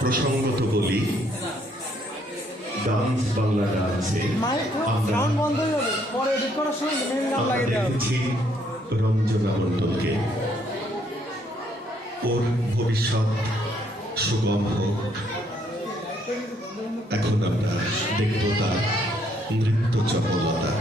প্রসঙ্গত বলি, ডান্স বাংলা ডান্সে আমরা দেখেছি রঞ্জনা মণ্ডলকে। ওর ভবিষ্যৎ সুগম হোক। এখন আমরা দেখব তার নৃত্য চপলতা।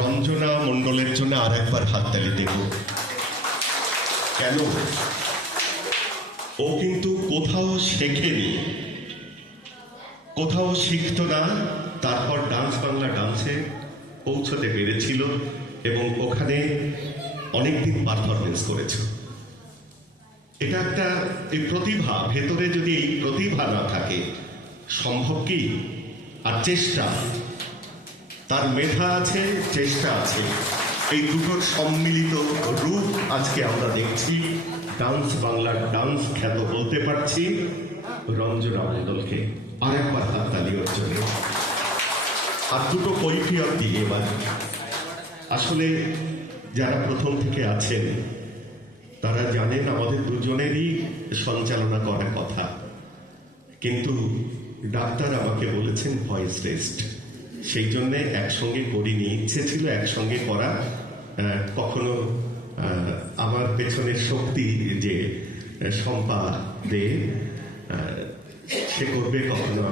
রঞ্জনা মণ্ডলের জন্য আর একবার হাততালি দেব। কেন? ও কিন্তু কোথাও শেখেনি, কোথাও শিখত না, তারপর ডান্স বাংলা ডান্সে পৌঁছতে পেরেছিল এবং ওখানে অনেকদিন পারফরমেন্স করেছে। এটা একটা এই প্রতিভা, ভেতরে যদি এই প্রতিভা না থাকে সম্ভব কি? আর চেষ্টা, তার মেধা আছে, চেষ্টা আছে, এই দুটোর সম্মিলিত রূপ আজকে আমরা দেখছি। ডান্স বাংলার ডান্স খ্যাত বলতে পারছি রঞ্জনা মণ্ডলকে। আর একবার হাততালি ওর জন্য। আর দুটো কৈফিয়ত দিয়ে এবার আসলে যারা প্রথম থেকে আছেন তারা জানেন আমাদের দুজনেরই সঞ্চালনা করার কথা, কিন্তু ডাক্তার আমাকে বলেছেন ভয়েস রেস্ট, সেই জন্যে একসঙ্গে করিনি। ইচ্ছে ছিল একসঙ্গে করা, কখনো আমার পেছনের শক্তি যে শম্পা দে, সে করবে কখনো